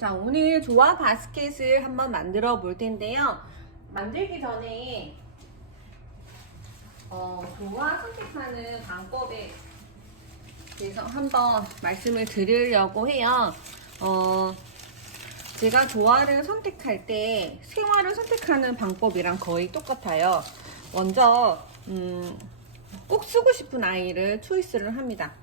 자, 오늘 조화 바스켓을 한번 만들어 볼 텐데요. 만들기 전에 조화 선택하는 방법에 대해서 한번 말씀을 드리려고 해요. 제가 조화를 선택할 때 생화를 선택하는 방법이랑 거의 똑같아요. 먼저 꼭 쓰고 싶은 아이를 초이스를 합니다.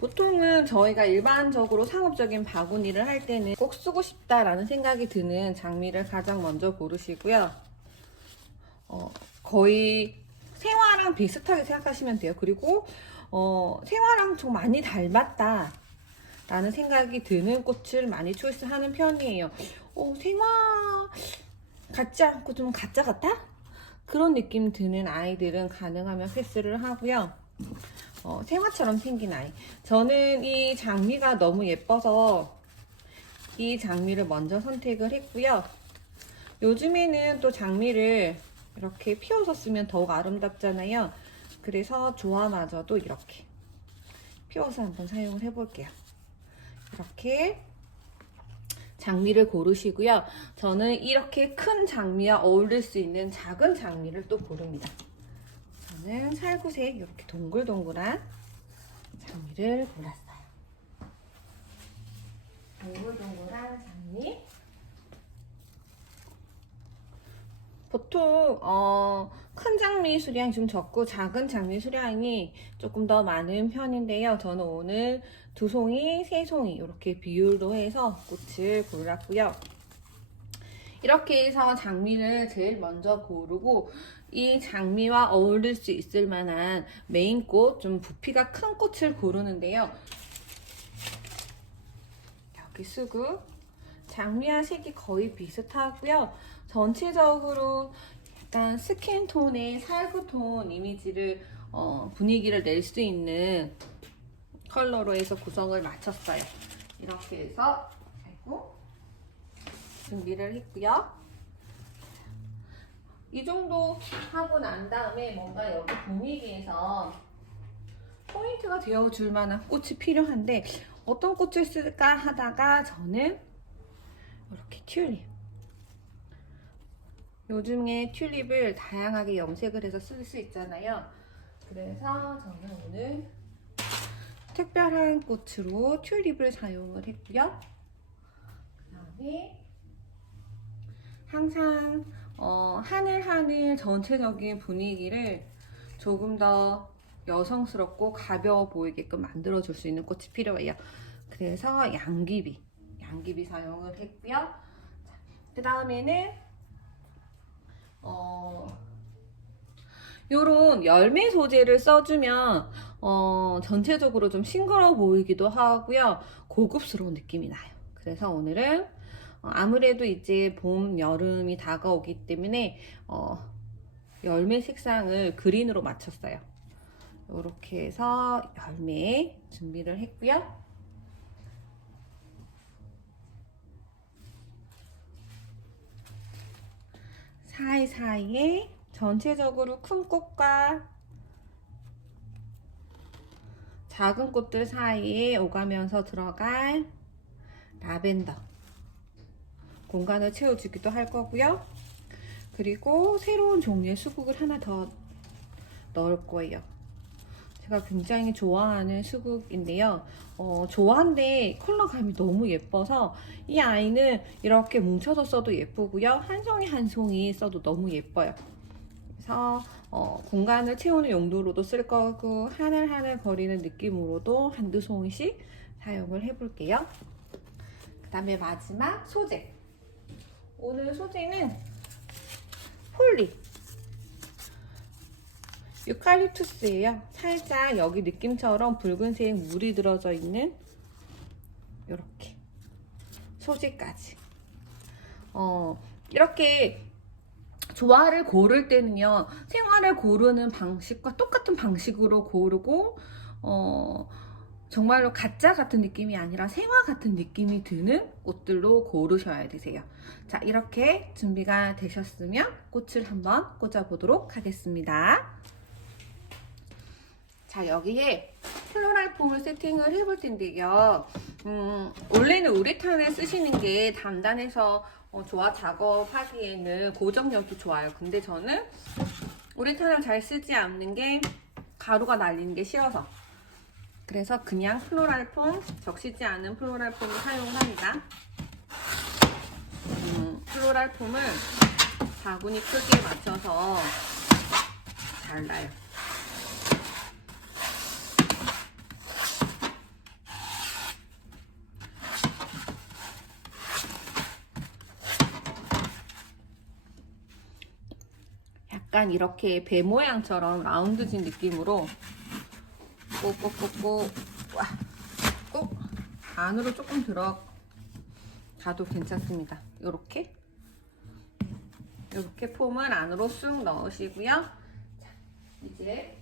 보통은 저희가 일반적으로 상업적인 바구니를 할 때는 꼭 쓰고 싶다라는 생각이 드는 장미를 가장 먼저 고르시고요. 거의 생화랑 비슷하게 생각하시면 돼요. 그리고 생화랑 좀 많이 닮았다 라는 생각이 드는 꽃을 많이 초이스하는 편이에요. 생화 같지 않고 좀 가짜 같아? 그런 느낌 드는 아이들은 가능하면 패스를 하고요. 생화처럼 생긴 아이. 저는 이 장미가 너무 예뻐서 이 장미를 먼저 선택을 했고요. 요즘에는 또 장미를 이렇게 피워서 쓰면 더욱 아름답잖아요. 그래서 조화마저도 이렇게 피워서 한번 사용을 해볼게요. 이렇게 장미를 고르시고요. 저는 이렇게 큰 장미와 어울릴 수 있는 작은 장미를 또 고릅니다. 저는 살구색 이렇게 동글동글한 장미를 골랐어요. 동글동글한 장미. 보통 큰 장미 수량이 좀 적고 작은 장미 수량이 조금 더 많은 편인데요. 저는 오늘 2송이, 3송이 이렇게 비율로 해서 꽃을 골랐고요. 이렇게 해서 장미를 제일 먼저 고르고 이 장미와 어울릴 수 있을 만한 메인꽃, 좀 부피가 큰 꽃을 고르는데요. 여기 수국, 장미와 색이 거의 비슷하고요. 전체적으로 약간 스킨톤의 살구톤 이미지를 분위기를 낼 수 있는 컬러로 해서 구성을 마쳤어요. 이렇게 해서 준비를 했고요. 이 정도 하고 난 다음에 뭔가 여기 분위기에서 포인트가 되어줄 만한 꽃이 필요한데 어떤 꽃을 쓸까 하다가 저는 이렇게 튤립. 요즘에 튤립을 다양하게 염색을 해서 쓸 수 있잖아요. 그래서 저는 오늘 특별한 꽃으로 튤립을 사용을 했고요. 그 다음에 항상 하늘하늘 전체적인 분위기를 조금 더 여성스럽고 가벼워 보이게끔 만들어줄 수 있는 꽃이 필요해요. 그래서 양귀비 사용을 했고요. 그 다음에는 요런 열매 소재를 써주면 전체적으로 좀 싱그러워 보이기도 하고요. 고급스러운 느낌이 나요. 그래서 오늘은 아무래도 이제 봄, 여름이 다가오기 때문에 열매 색상을 그린으로 맞췄어요. 이렇게 해서 열매 준비를 했고요. 사이사이에 전체적으로 큰 꽃과 작은 꽃들 사이에 오가면서 들어갈 라벤더 공간을 채워주기도 할 거고요. 그리고 새로운 종류의 수국을 하나 더 넣을 거예요. 제가 굉장히 좋아하는 수국인데요. 좋아한데 컬러감이 너무 예뻐서 이 아이는 이렇게 뭉쳐서 써도 예쁘고요. 한 송이 한 송이 써도 너무 예뻐요. 그래서 공간을 채우는 용도로도 쓸 거고 하늘하늘 거리는 느낌으로도 한두 송이씩 사용을 해볼게요. 그 다음에 마지막 소재. 오늘 소재는 폴리 유칼립투스예요. 살짝 여기 느낌처럼 붉은색 물이 들어져 있는 이렇게 소재까지. 이렇게 조화를 고를 때는요, 생화를 고르는 방식과 똑같은 방식으로 고르고 정말로 가짜 같은 느낌이 아니라 생화 같은 느낌이 드는 꽃들로 고르셔야 되세요. 자, 이렇게 준비가 되셨으면 꽃을 한번 꽂아보도록 하겠습니다. 자, 여기에 플로랄 폼을 세팅을 해볼 텐데요. 원래는 우레탄을 쓰시는 게 단단해서 조화 작업하기에는 고정력이 좋아요. 근데 저는 우레탄을 잘 쓰지 않는 게 가루가 날리는 게 싫어서, 그래서 그냥 플로랄폼, 적시지 않은 플로랄폼을 사용을 합니다. 플로랄폼을 바구니 크기에 맞춰서 잘라요. 약간 이렇게 배 모양처럼 라운드진 느낌으로 꼭꼭꼭꼭 꼭 안으로 조금 들어가도 괜찮습니다. 이렇게 폼을 안으로 쑥 넣으시고요. 자, 이제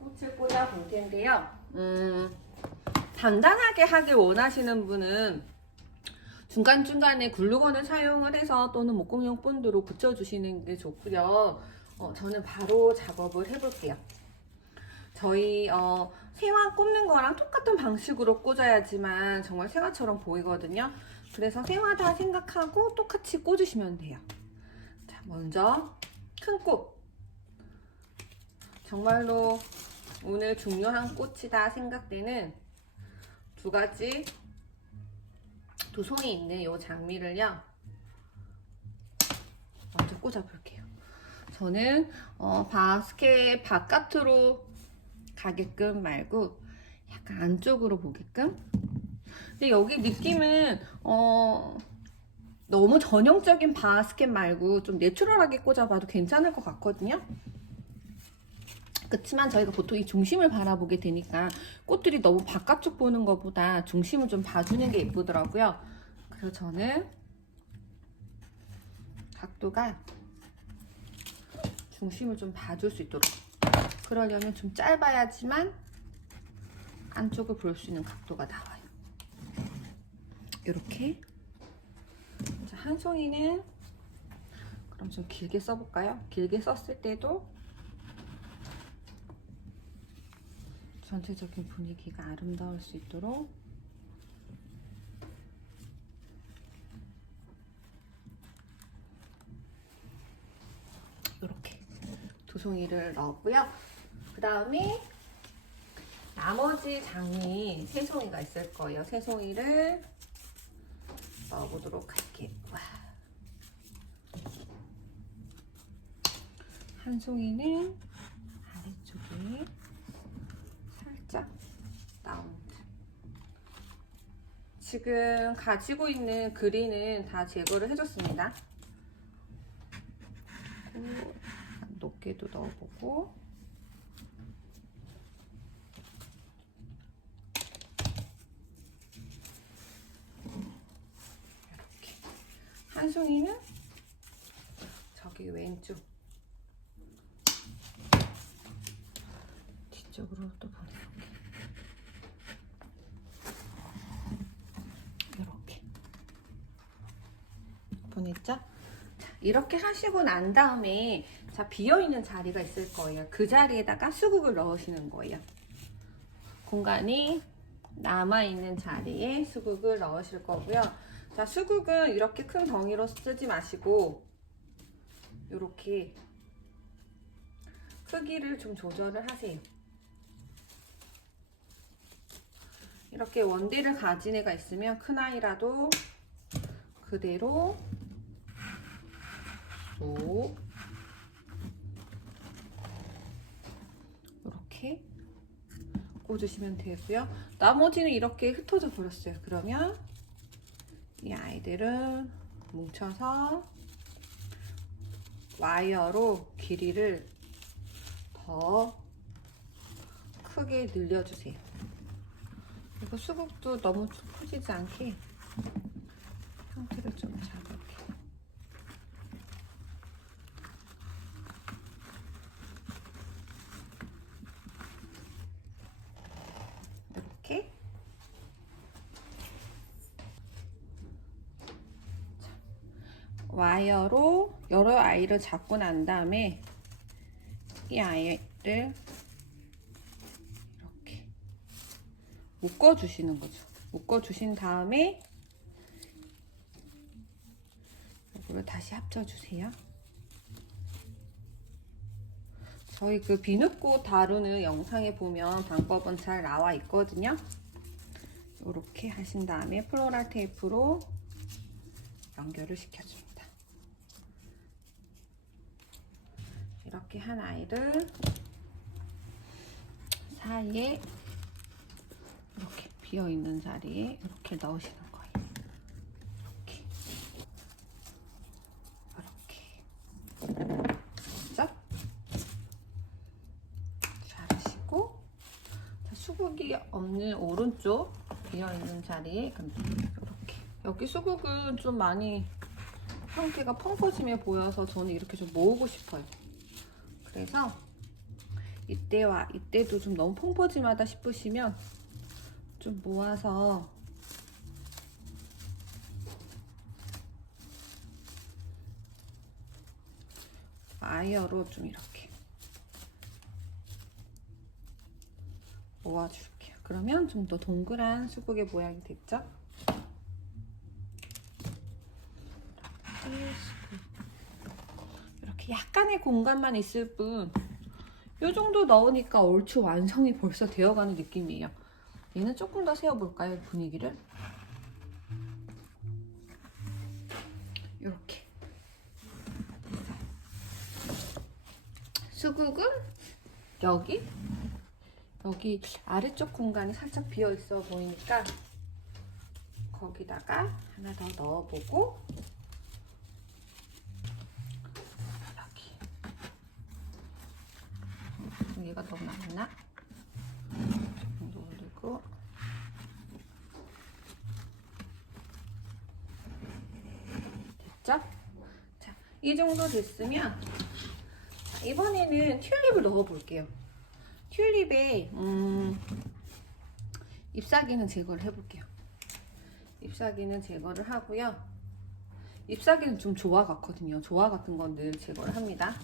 꽃을 꽂아 볼 텐데요. 단단하게 하길 원하시는 분은 중간중간에 글루건을 사용을 해서 또는 목공용 본드로 붙여주시는 게 좋고요. 저는 바로 작업을 해볼게요. 저희 생화 꼽는 거랑 똑같은 방식으로 꽂아야지만 정말 생화처럼 보이거든요. 그래서 생화다 생각하고 똑같이 꽂으시면 돼요. 자, 먼저 큰 꽃. 정말로 오늘 중요한 꽃이다 생각되는 두 송이 있는 이 장미를요, 먼저 꽂아볼게요. 저는 바스켓 바깥으로 가게끔 말고 약간 안쪽으로 보게끔. 근데 여기 느낌은 너무 전형적인 바스켓 말고 좀 내추럴하게 꽂아봐도 괜찮을 것 같거든요. 그렇지만 저희가 보통 이 중심을 바라보게 되니까 꽃들이 너무 바깥쪽 보는 것보다 중심을 좀 봐주는 게 예쁘더라고요. 그래서 저는 각도가 중심을 좀 봐줄 수 있도록, 그러려면 좀 짧아야지만 안쪽을 볼 수 있는 각도가 나와요. 이렇게. 자, 한 송이는 그럼 좀 길게 써볼까요? 길게 썼을 때도 전체적인 분위기가 아름다울 수 있도록 이렇게 두 송이를 넣었고요. 그 다음에 나머지 장미 세 송이가 있을 거예요. 세 송이를 넣어보도록 할게요. 와. 한 송이는 아래쪽에 살짝 라운드. 지금 가지고 있는 그린은 다 제거를 해줬습니다. 높게도 넣어보고, 이렇게 한 송이는 저기 왼쪽 뒤쪽으로 또 보내볼게요. 이렇게 보냈죠? 자, 이렇게 하시고 난 다음에 자, 비어있는 자리가 있을 거예요. 그 자리에다가 수국을 넣으시는 거예요. 공간이 남아있는 자리에 수국을 넣으실 거고요. 자, 수국은 이렇게 큰 덩이로 쓰지 마시고 이렇게 크기를 좀 조절을 하세요. 이렇게 원대를 가진 애가 있으면 큰 아이라도 그대로 쏙 이렇게 꽂으시면 되고요. 나머지는 이렇게 흩어져 버렸어요. 그러면 이 아이들은 뭉쳐서 와이어로 길이를 더 크게 늘려주세요. 그리고 수국도 너무 커지지 않게 형태를 좀 잡을게요. 이렇게. 자, 와이어로 여러 아이를 잡고 난 다음에 이 아이를 이렇게 묶어주시는 거죠. 묶어주신 다음에 이거를 다시 합쳐주세요. 저희 그 비누꽃 다루는 영상에 보면 방법은 잘 나와 있거든요. 이렇게 하신 다음에 플로럴 테이프로 연결을 시켜줍니다. 이렇게 한 아이를 사이에 이렇게 비어있는 자리에 이렇게 넣으시는 거예요. 이렇게 그죠? 잘하시고, 수국이 없는 오른쪽 비어있는 자리에 이렇게, 여기 수국은 좀 많이 형태가 펑퍼짐해 보여서 저는 이렇게 좀 모으고 싶어요. 그래서 이때와 이때도 좀 너무 펑퍼짐하다 싶으시면 좀 모아서 아이어로 좀 이렇게 모아줄게요. 그러면 좀 더 동그란 수국의 모양이 됐죠? 이렇게 약간의 공간만 있을 뿐, 이 정도 넣으니까 얼추 완성이 벌써 되어가는 느낌이에요. 얘는 조금 더 세워볼까요? 분위기를. 이렇게. 수국은 여기 아래쪽 공간이 살짝 비어 있어 보이니까 거기다가 하나 더 넣어보고, 여기 얘가 너무 많나? 이 정도 올리고, 됐죠? 자, 이 정도 됐으면 이번에는 튤립을 넣어볼게요. 튤립에 잎사귀는 제거를 해볼게요. 잎사귀는 제거를 하고요. 잎사귀는 좀 조화 같거든요. 조화 같은 건 늘 제거를 합니다.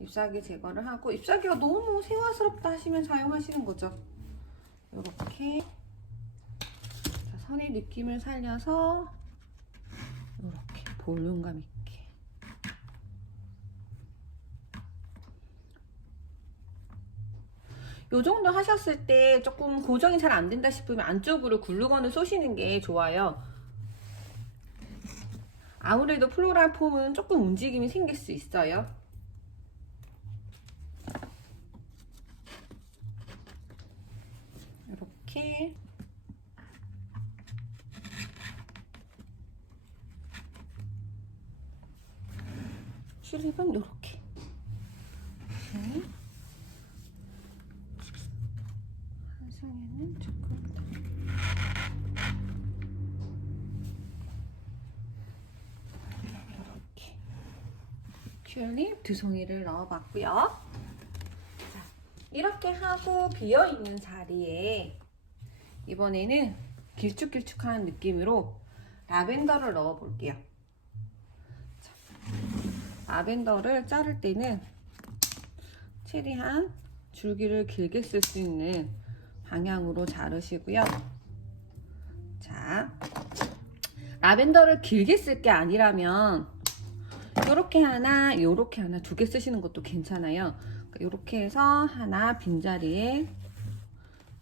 잎사귀 제거를 하고, 잎사귀가 너무 생화스럽다 하시면 사용하시는 거죠. 이렇게 선의 느낌을 살려서 이렇게 볼륨감 있게. 요 정도 하셨을 때 조금 고정이 잘 안 된다 싶으면 안쪽으로 글루건을 쏘시는 게 좋아요. 아무래도 플로럴 폼은 조금 움직임이 생길 수 있어요. 이렇게 튤립은 이렇게. 한상에는 조금 더. 이렇게 튤립 두 송이를 넣어봤고요. 자, 이렇게 하고 비어있는 자리에 이번에는 길쭉길쭉한 느낌으로 라벤더를 넣어볼게요. 자, 라벤더를 자를 때는 최대한 줄기를 길게 쓸 수 있는 방향으로 자르시고요. 자, 라벤더를 길게 쓸 게 아니라면 요렇게 하나, 요렇게 하나 두 개 쓰시는 것도 괜찮아요. 요렇게 해서 하나 빈자리에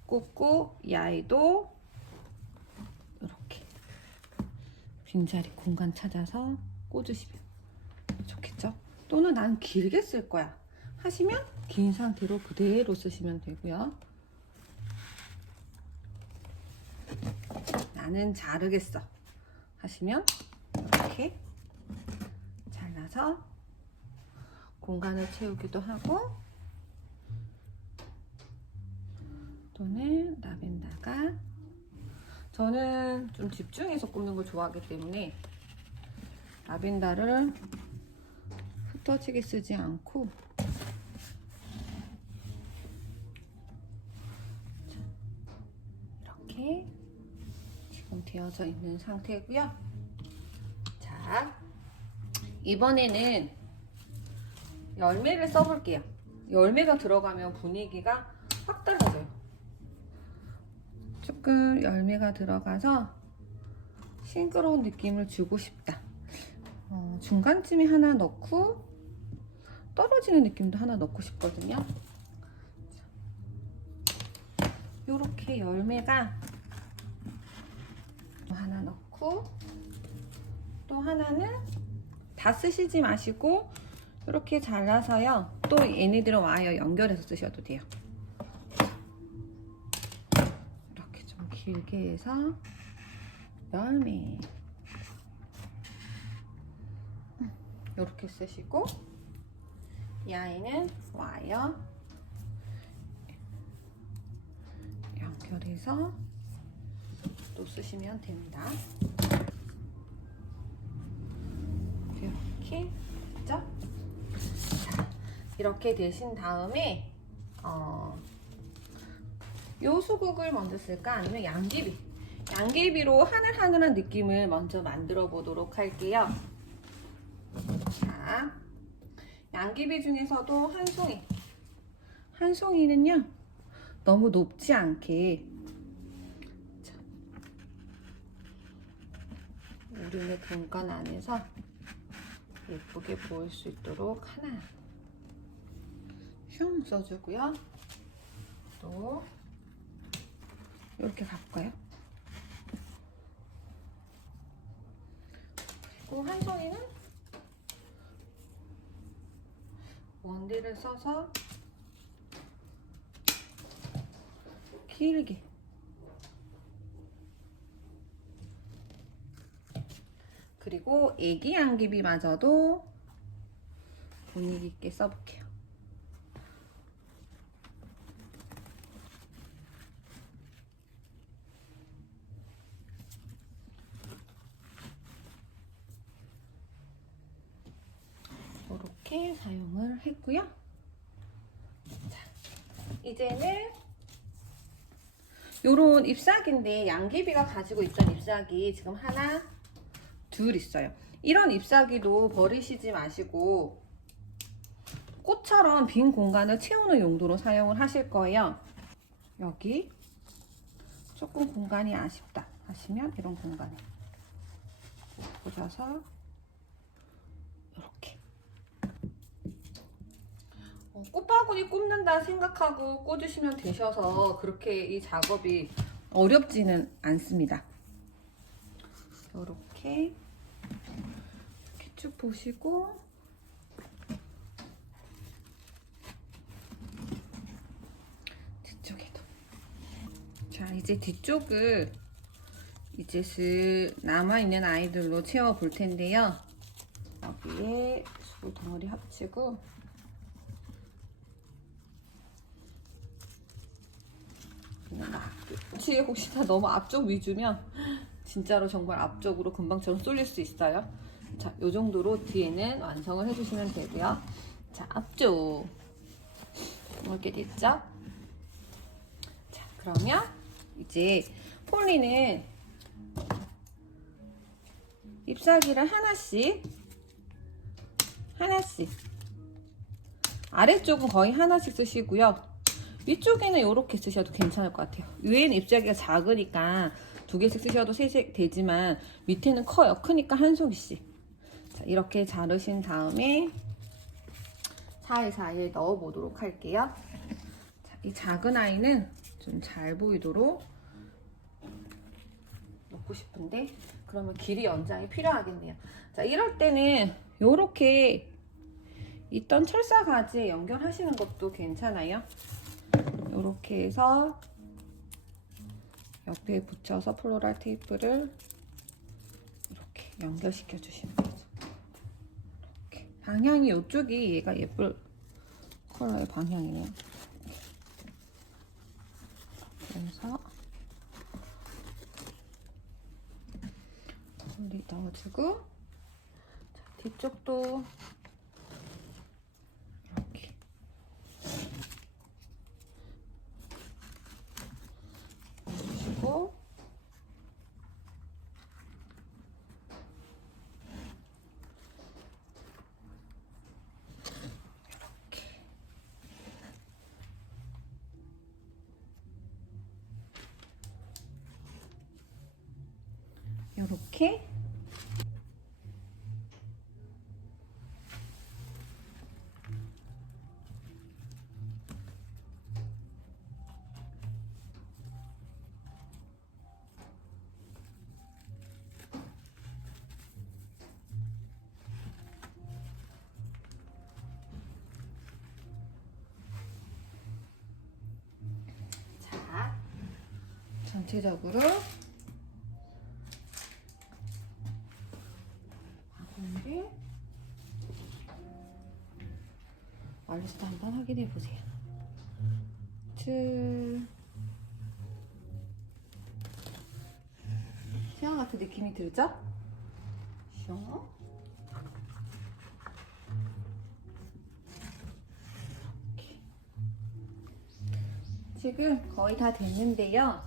꽂고, 이 아이도 이렇게 빈자리 공간 찾아서 꽂으시면 좋겠죠? 또는 난 길게 쓸 거야 하시면 긴 상태로 그대로 쓰시면 되고요. 나는 자르겠어 하시면 이렇게 잘라서 공간을 채우기도 하고, 또는 라벤더가, 저는 좀 집중해서 꽂는 걸 좋아하기 때문에 라벤더를 흩어지게 쓰지 않고 이렇게 지금 되어져 있는 상태고요. 자, 이번에는 열매를 써볼게요. 열매가 들어가면 분위기가 확 달라져요. 조금 열매가 들어가서 싱그러운 느낌을 주고 싶다. 중간쯤에 하나 넣고 떨어지는 느낌도 하나 넣고 싶거든요. 이렇게 열매가 하나 넣고, 또 하나는 다 쓰시지 마시고 이렇게 잘라서요. 또 얘네들은 와이어 연결해서 쓰셔도 돼요. 이렇게 좀 길게 해서 열매 이렇게 쓰시고, 이 아이는 와이어 연결해서 또 쓰시면 됩니다. 이렇게 됐죠? 자, 이렇게 되신 다음에 요 수국을 먼저 쓸까? 아니면 양귀비로 하늘하늘한 느낌을 먼저 만들어 보도록 할게요. 자, 양귀비 중에서도 한 송이는요 너무 높지 않게, 자, 우리의 공간 안에서 예쁘게 보일 수 있도록 하나 흉 써주고요. 또 이렇게 바꿔요. 그리고 한 송이는 원대를 써서 길게, 그리고 애기 양귀비마저도 분위기 있게 써볼게요. 이렇게 사용을 했고요. 자, 이제는 요런 잎사귀인데, 양귀비가 가지고 있던 잎사귀 지금 하나, 둘 있어요. 이런 잎사귀도 버리시지 마시고 꽃처럼 빈 공간을 채우는 용도로 사용을 하실 거예요. 여기 조금 공간이 아쉽다 하시면 이런 공간에 꽂아서 이렇게 꽃바구니 꼽는다 생각하고 꽂으시면 되셔서 그렇게 이 작업이 어렵지는 않습니다. 이렇게 쭉 보시고, 뒤쪽에도. 자, 이제 뒤쪽을 이제 남아있는 아이들로 채워 볼 텐데요. 여기에 수고 덩어리 합치고, 뒤에 혹시나 너무 앞쪽 위주면 진짜로 정말 앞쪽으로 금방처럼 쏠릴 수 있어요. 자, 요 정도로 뒤에는 완성을 해주시면 되고요. 자, 앞쪽 이렇게 됐죠? 자, 그러면 이제 폴리는 잎사귀를 하나씩 아래쪽은 거의 하나씩 쓰시고요. 위쪽에는 이렇게 쓰셔도 괜찮을 것 같아요. 위에는 잎사귀가 작으니까 2개씩 쓰셔도 3개 되지만 밑에는 커요. 크니까 한 송이씩. 자, 이렇게 자르신 다음에 사이사이에 넣어 보도록 할게요. 자, 이 작은 아이는 좀 잘 보이도록 넣고 싶은데, 그러면 길이 연장이 필요하겠네요. 자, 이럴 때는 이렇게 있던 철사 가지에 연결하시는 것도 괜찮아요. 이렇게 해서 옆에 붙여서 플로럴 테이프를 이렇게 연결시켜 주시면 되죠. 이렇게. 방향이 이쪽이 얘가 예쁠 컬러의 방향이네요. 그래서 폴리 넣어주고, 자, 뒤쪽도 이렇게 넣어주시고, 이렇게 이렇게 전체적으로 바구니를 말리스도 한번 확인해 보세요. 시험 같은 느낌이 들죠? 시험. 지금 거의 다 됐는데요.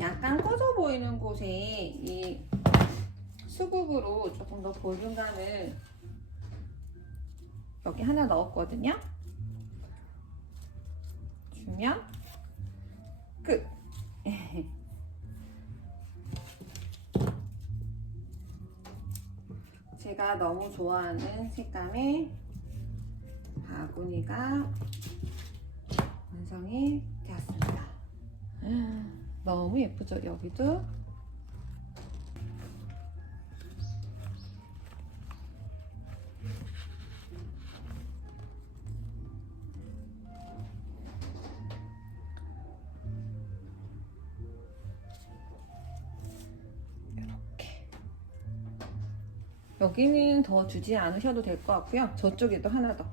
약간 꺼져 보이는 곳에 이 수국으로 조금 더 볼륨감을 여기 하나 넣었거든요. 주면 끝. 제가 너무 좋아하는 색감의 바구니가 완성이 되었습니다. 너무 예쁘죠? 여기도 이렇게. 여기는 더 주지 않으셔도 될 것 같고요. 저쪽에도 하나 더.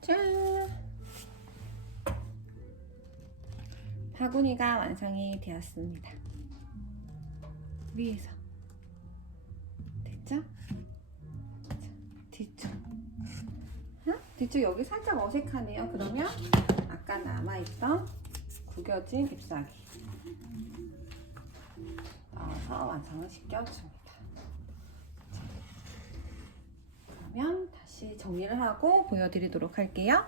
짠! 바구니가 완성이 되었습니다. 위에서 됐죠? 뒤쪽. 뒤쪽 여기 살짝 어색하네요. 그러면 아까 남아있던 구겨진 잎사귀 넣어서 완성을 시켜줍니다. 그러면 다시 정리를 하고 보여드리도록 할게요.